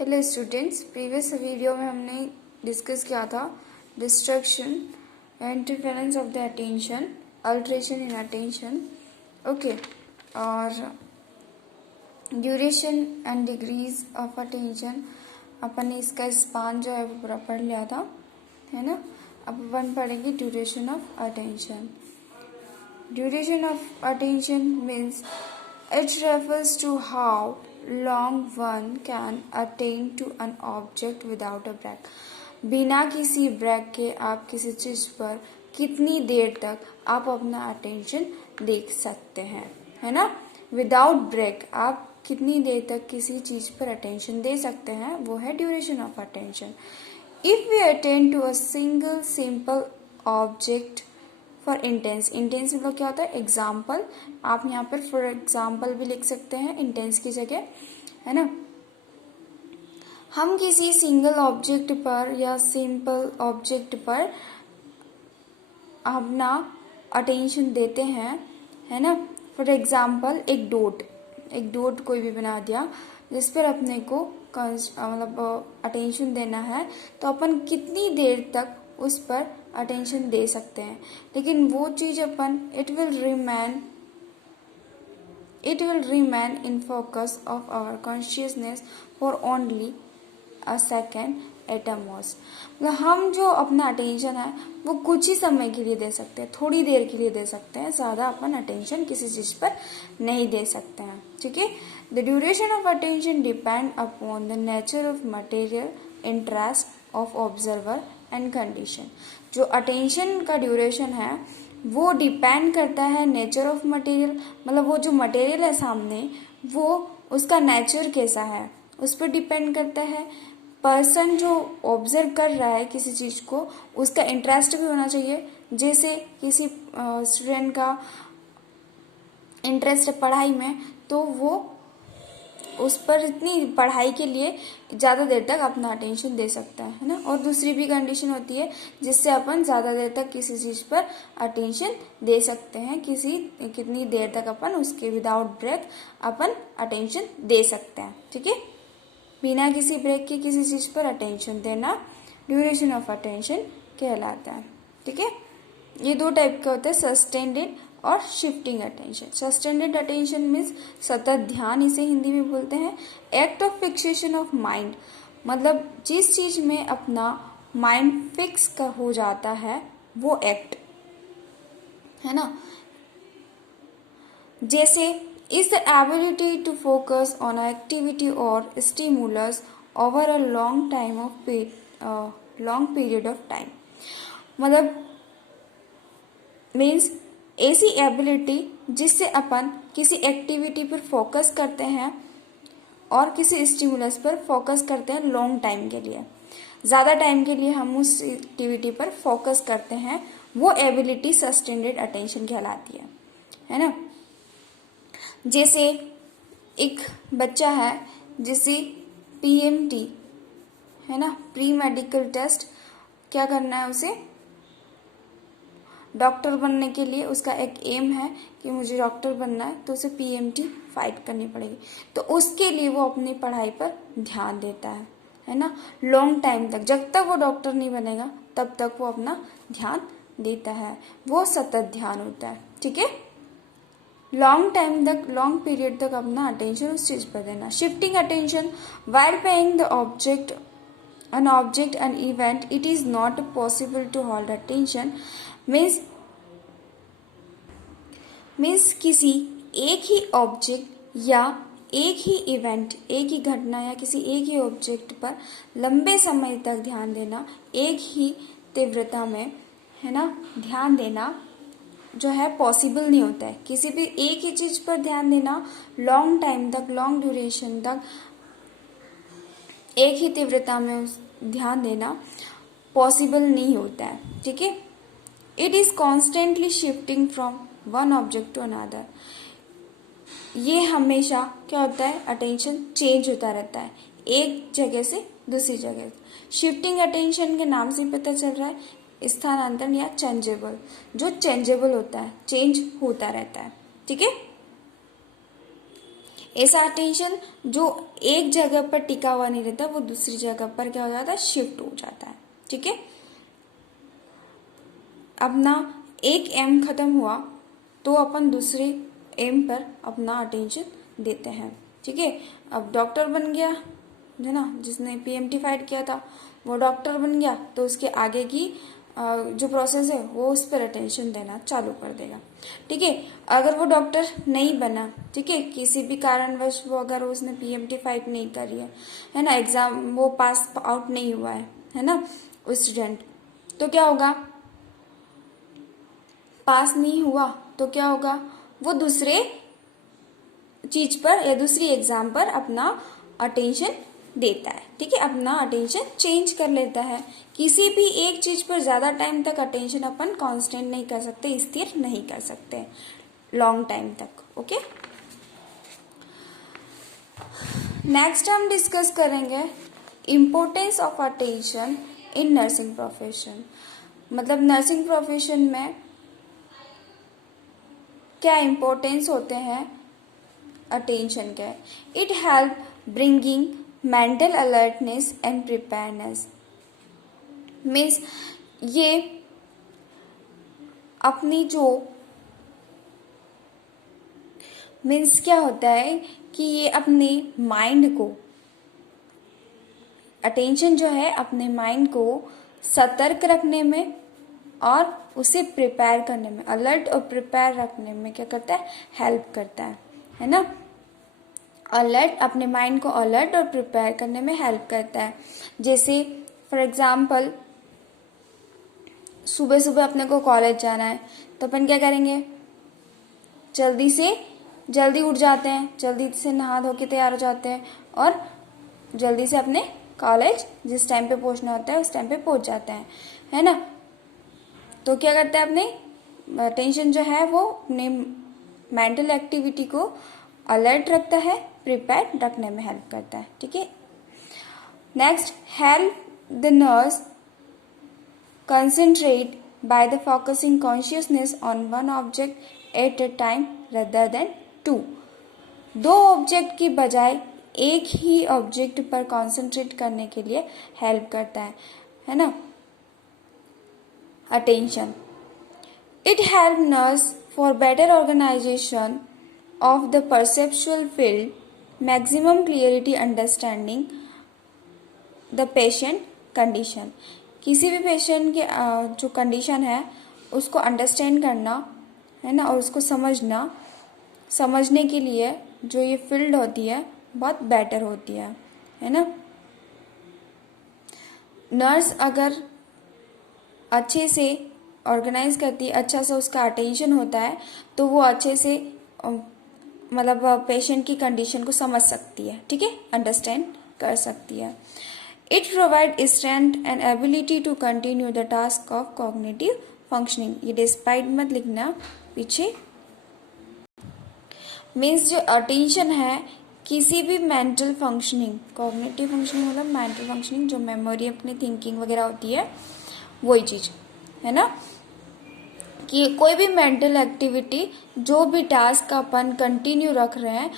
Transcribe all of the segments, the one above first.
Hello students, previous video में हमने discuss किया था distraction, interference of the attention, alteration in attention, okay, और duration and degrees of attention. अपन ने इसका स्पान जो है वो पूरा पढ़ लिया था, है ना। अब अपन पढ़ेंगे duration of attention. Duration of attention means it refers to how long one can attain to an object without a break. बिना किसी ब्रेक के आप किसी चीज पर कितनी देर तक आप अपना अटेंशन देख सकते हैं, है ना। विदाउट ब्रेक आप कितनी देर तक किसी चीज पर अटेंशन दे सकते हैं, वो है duration of attention. If we attend to a single simple object for intense, intense मतलब क्या होता है, एग्जाम्पल। आप यहाँ पर फॉर एग्जाम्पल भी लिख सकते हैं इंटेंस की जगह, है ना। हम किसी सिंगल ऑब्जेक्ट पर या सिंपल ऑब्जेक्ट पर अपना अटेंशन देते हैं, है ना। फॉर एग्जाम्पल एक डॉट कोई भी बना दिया जिस पर अपने को मतलब अटेंशन देना है, तो अपन कितनी देर तक उस पर अटेंशन दे सकते हैं। लेकिन वो चीज अपन it will remain in focus of our consciousness for only a second at a most. मतलब हम जो अपना अटेंशन है वो कुछ ही समय के लिए दे सकते हैं, थोड़ी देर के लिए दे सकते हैं, ज्यादा अपन अटेंशन किसी चीज पर नहीं दे सकते हैं, ठीक है। The duration of attention depend upon the nature of material interest of observer and condition. जो अटेंशन का ड्यूरेशन है वो डिपेंड करता है नेचर ऑफ मटेरियल, मतलब वो जो मटेरियल है सामने वो उसका नेचर कैसा है उस पर डिपेंड करता है। पर्सन जो ऑब्जर्व कर रहा है किसी चीज को उसका इंटरेस्ट भी होना चाहिए। जैसे किसी स्टूडेंट का इंटरेस्ट है पढ़ाई में, तो वो उस पर इतनी पढ़ाई के लिए ज्यादा देर तक अपना अटेंशन दे सकता है ना। और दूसरी भी कंडीशन होती है जिससे अपन ज्यादा देर तक किसी चीज पर अटेंशन दे सकते हैं, कितनी देर तक अपन उसके विदाउट ब्रेक अपन अटेंशन दे सकते हैं, ठीक है। बिना किसी ब्रेक के किसी चीज पर अटेंशन देना ड्यूरेशन ऑफ अटेंशन कहलाता है, ठीक है। ये दो टाइप के होते हैं, सस्टेन्ड और shifting attention. Sustained attention means सतत ध्यान, इसे हिंदी में बोलते हैं। Act of fixation of mind, मतलब जिस चीज में अपना माइंड फिक्स हो जाता है वो एक्ट, है ना। जैसे is the ability to focus on an activity or stimulus over a long period of time। मतलब मीन्स ऐसी एबिलिटी जिससे अपन किसी एक्टिविटी पर फोकस करते हैं और किसी स्टिमुलस पर फोकस करते हैं लॉन्ग टाइम के लिए, ज्यादा टाइम के लिए हम उस एक्टिविटी पर फोकस करते हैं, वो एबिलिटी सस्टेन्ड अटेंशन कहलाती है ना। जैसे एक बच्चा है जिसे PMT, है ना, प्री मेडिकल टेस्ट, क्या करना है उसे, डॉक्टर बनने के लिए उसका एक एम है कि मुझे डॉक्टर बनना है, तो उसे PMT फाइट करनी पड़ेगी। तो उसके लिए वो अपनी पढ़ाई पर ध्यान देता है ना, लॉन्ग टाइम तक, जब तक वो डॉक्टर नहीं बनेगा तब तक वो अपना ध्यान देता है, वो सतत ध्यान होता है, ठीक है। लॉन्ग टाइम तक, लॉन्ग पीरियड तक अपना अटेंशन उस चीज पर देना। Shifting attention, while paying the object an event it is not possible to hold attention, means किसी एक ही ऑब्जेक्ट या एक ही इवेंट, एक ही घटना या किसी एक ही ऑब्जेक्ट पर लंबे समय तक ध्यान देना, एक ही तीव्रता में, है ना, ध्यान देना जो है पॉसिबल नहीं होता है। किसी भी एक ही चीज पर ध्यान देना लॉन्ग टाइम तक, लॉन्ग ड्यूरेशन तक एक ही तीव्रता में ध्यान देना पॉसिबल नहीं होता है, ठीक है। It is constantly shifting from one object to another. ये हमेशा क्या होता है, अटेंशन चेंज होता रहता है एक जगह से दूसरी जगह। शिफ्टिंग अटेंशन के नाम से पता चल रहा है स्थानांतरण या चेंजेबल, जो चेंजेबल होता है, चेंज होता रहता है, ठीक है। ऐसा अटेंशन जो एक जगह पर टिका हुआ नहीं रहता, वो दूसरी जगह पर क्या हो जाता है, शिफ्ट हो जाता है। ठीक है, अपना एक एम खत्म हुआ तो अपन दूसरे एम पर अपना अटेंशन देते हैं। ठीक है, अब डॉक्टर बन गया है ना, जिसने पीएमटी फाइट किया था वो डॉक्टर बन गया, तो उसके आगे की जो प्रोसेस है वो उस पर अटेंशन देना चालू कर देगा। ठीक है, अगर वो डॉक्टर नहीं बना, ठीक है, किसी भी कारणवश वो अगर उसने पीएमटी फाइट नहीं करी है ना, एग्जाम वो पास आउट नहीं हुआ है ना उस स्टूडेंट, तो क्या होगा, पास नहीं हुआ तो क्या होगा, वो दूसरे चीज पर या दूसरी एग्जाम पर अपना अटेंशन देता है। ठीक है, अपना अटेंशन चेंज कर लेता है। किसी भी एक चीज पर ज्यादा टाइम तक अटेंशन अपन कांस्टेंट नहीं कर सकते, स्थिर नहीं कर सकते लॉन्ग टाइम तक। ओके, नेक्स्ट हम डिस्कस करेंगे importance of attention in nursing profession. मतलब नर्सिंग प्रोफेशन में क्या इम्पोर्टेंस होते हैं अटेंशन के। It help bringing mental alertness and preparedness. Means ये अपनी जो मीन्स क्या होता है कि ये अपने माइंड को, अटेंशन जो है अपने माइंड को सतर्क रखने में और उसे प्रिपेयर करने में, अलर्ट और प्रिपेयर रखने में क्या करता है, हेल्प करता है ना। अलर्ट, अपने माइंड को अलर्ट और प्रिपेयर करने में हेल्प करता है। जैसे फॉर एग्जाम्पल सुबह सुबह अपने को कॉलेज जाना है, तो अपन क्या करेंगे, जल्दी उठ जाते हैं, जल्दी से नहा धो के तैयार हो जाते हैं और जल्दी से अपने कॉलेज जिस टाइम पे पहुंचना होता है उस टाइम पे पहुंच जाते हैं, है ना। तो क्या करता है, अपने अटेंशन जो है वो अपने मेंटल एक्टिविटी को अलर्ट रखता है, प्रिपेयर रखने में हेल्प करता है। ठीक है, next, help the nurse concentrate by the focusing consciousness on one object at a time rather than two. दो ऑब्जेक्ट की बजाय एक ही ऑब्जेक्ट पर कंसंट्रेट करने के लिए हेल्प करता है ना attention. It help nurse for better organisation of the perceptual field, maximum clarity understanding the patient condition। किसी भी पेशेंट के जो कंडीशन है उसको अंडरस्टैंड करना है ना, और उसको समझने के लिए जो ये फील्ड होती है बहुत बेटर होती है ना। नर्स अगर अच्छे से ऑर्गेनाइज करती है, अच्छा से उसका अटेंशन होता है, तो वो अच्छे से मतलब पेशेंट की कंडीशन को समझ सकती है। ठीक है, अंडरस्टैंड कर सकती है। It provide strength and ability to continue the task of cognitive functioning. ये डिस्पाइट मत लिखना पीछे। मीन्स जो अटेंशन है किसी भी मेंटल फंक्शनिंग, कॉग्निटिव फंक्शनिंग मतलब मेंटल फंक्शनिंग, जो मेमोरी अपनी थिंकिंग वगैरह होती है वही चीज है ना, कि कोई भी मेंटल एक्टिविटी, जो भी टास्क अपन कंटिन्यू रख रहे हैं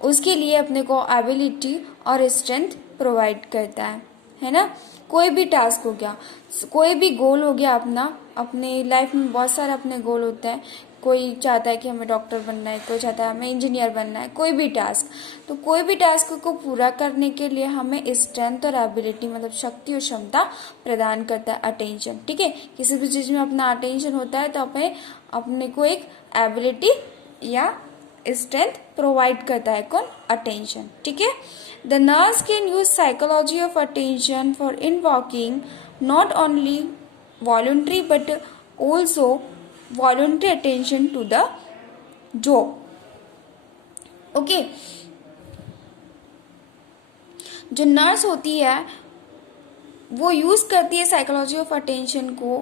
उसके लिए अपने को एबिलिटी और स्ट्रेंथ प्रोवाइड करता है ना। कोई भी टास्क हो गया, कोई भी गोल हो गया अपना, अपने लाइफ में बहुत सारे अपने गोल होते हैं। कोई चाहता है कि हमें डॉक्टर बनना है, कोई चाहता है हमें इंजीनियर बनना है, कोई भी टास्क। तो कोई भी टास्क को पूरा करने के लिए हमें स्ट्रेंथ और एबिलिटी मतलब शक्ति और क्षमता प्रदान करता है अटेंशन। ठीक है, किसी भी चीज में अपना अटेंशन होता है तो अपने को एक एबिलिटी या स्ट्रेंथ प्रोवाइड करता है, कौन, अटेंशन। ठीक है, the nurse can use psychology of attention for invoking not only voluntary but also voluntary attention to the job। Okay, जो नर्स होती है वो यूज करती है साइकोलॉजी ऑफ अटेंशन को,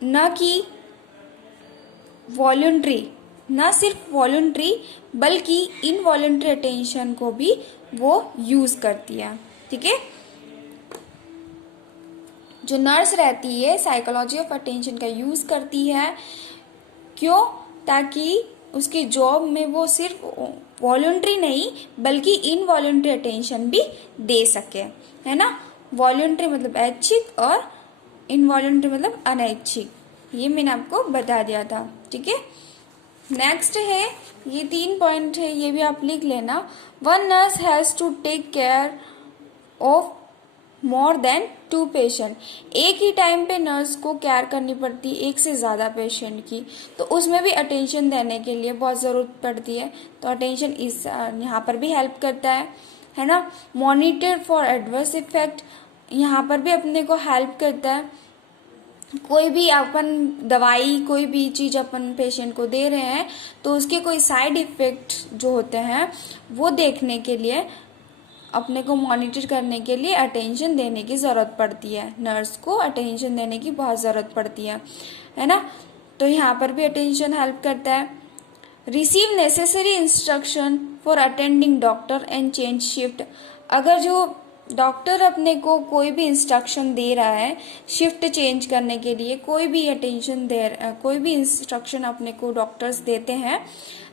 न कि वॉलंटरी, न सिर्फ वॉलंटरी बल्कि इनवॉलंटरी अटेंशन को भी वो यूज करती है। ठीक है, जो नर्स रहती है साइकोलॉजी ऑफ अटेंशन का यूज करती है, क्यों, ताकि उसकी जॉब में वो सिर्फ वॉलंटरी नहीं बल्कि इनवॉलंटरी अटेंशन भी दे सके, है ना। वॉलंटरी मतलब ऐच्छिक और इनवॉलंटरी मतलब अनैच्छिक, ये मैंने आपको बता दिया था, ठीक है। नेक्स्ट है, ये 3 पॉइंट है, ये भी आप लिख लेना। One nurse has to take care of more than 2 patient. एक ही टाइम पे नर्स को केयर करनी पड़ती है एक से ज़्यादा पेशेंट की, तो उसमें भी अटेंशन देने के लिए बहुत ज़रूरत पड़ती है। तो अटेंशन इस यहाँ पर भी हेल्प करता है ना। मॉनिटर फॉर एडवर्स इफेक्ट, यहाँ पर भी अपने को हेल्प करता है। कोई भी अपन दवाई, कोई भी चीज़ अपन पेशेंट को दे रहे हैं तो उसके कोई साइड इफ़ेक्ट जो होते हैं वो देखने के लिए, अपने को मॉनिटर करने के लिए अटेंशन देने की ज़रूरत पड़ती है। नर्स को अटेंशन देने की बहुत ज़रूरत पड़ती है ना। तो यहाँ पर भी अटेंशन हेल्प करता है। Receive necessary instruction for attending doctor and change shift. अगर जो डॉक्टर अपने को कोई भी इंस्ट्रक्शन दे रहा है शिफ्ट चेंज करने के लिए, कोई भी इंस्ट्रक्शन अपने को डॉक्टर्स देते हैं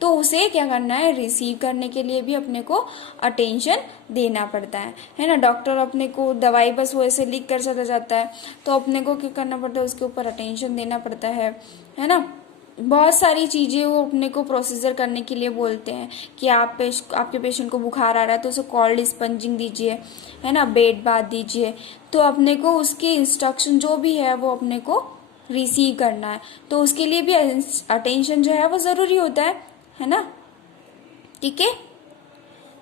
तो उसे क्या करना है, रिसीव करने के लिए भी अपने को अटेंशन देना पड़ता है ना। डॉक्टर अपने को दवाई बस वो ऐसे लिख कर चला जाता है तो अपने को क्या करना पड़ता है, उसके ऊपर अटेंशन देना पड़ता है ना। बहुत सारी चीज़ें वो अपने को प्रोसीजर करने के लिए बोलते हैं कि आपके पेशेंट को बुखार आ रहा है तो उसे कोल्ड स्पंजिंग दीजिए, है ना, बेड बाथ दीजिए। तो अपने को उसके इंस्ट्रक्शन जो भी है वो अपने को रिसीव करना है, तो उसके लिए भी अटेंशन जो है वो ज़रूरी होता है ना, ठीक है।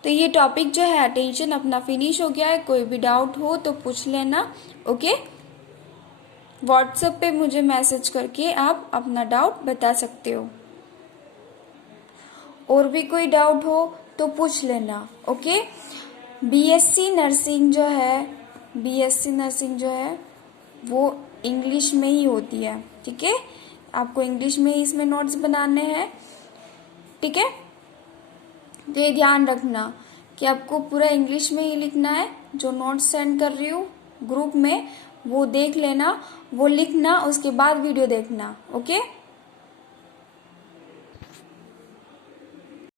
तो ये टॉपिक जो है अटेंशन अपना फिनिश हो गया है। कोई भी डाउट हो तो पूछ लेना, ओके। व्हाट्सएप पे मुझे मैसेज करके आप अपना डाउट बता सकते हो। और भी कोई डाउट हो तो पूछ लेना, ओके। बीएससी नर्सिंग जो है वो इंग्लिश में ही होती है, ठीक है। आपको इंग्लिश में ही इसमें नोट्स बनाने हैं, ठीक है। तो ये ध्यान रखना कि आपको पूरा इंग्लिश में ही लिखना है। जो नोट्स सेंड कर रही हूँ ग्रुप में वो देख लेना, वो लिखना, उसके बाद वीडियो देखना, ओके।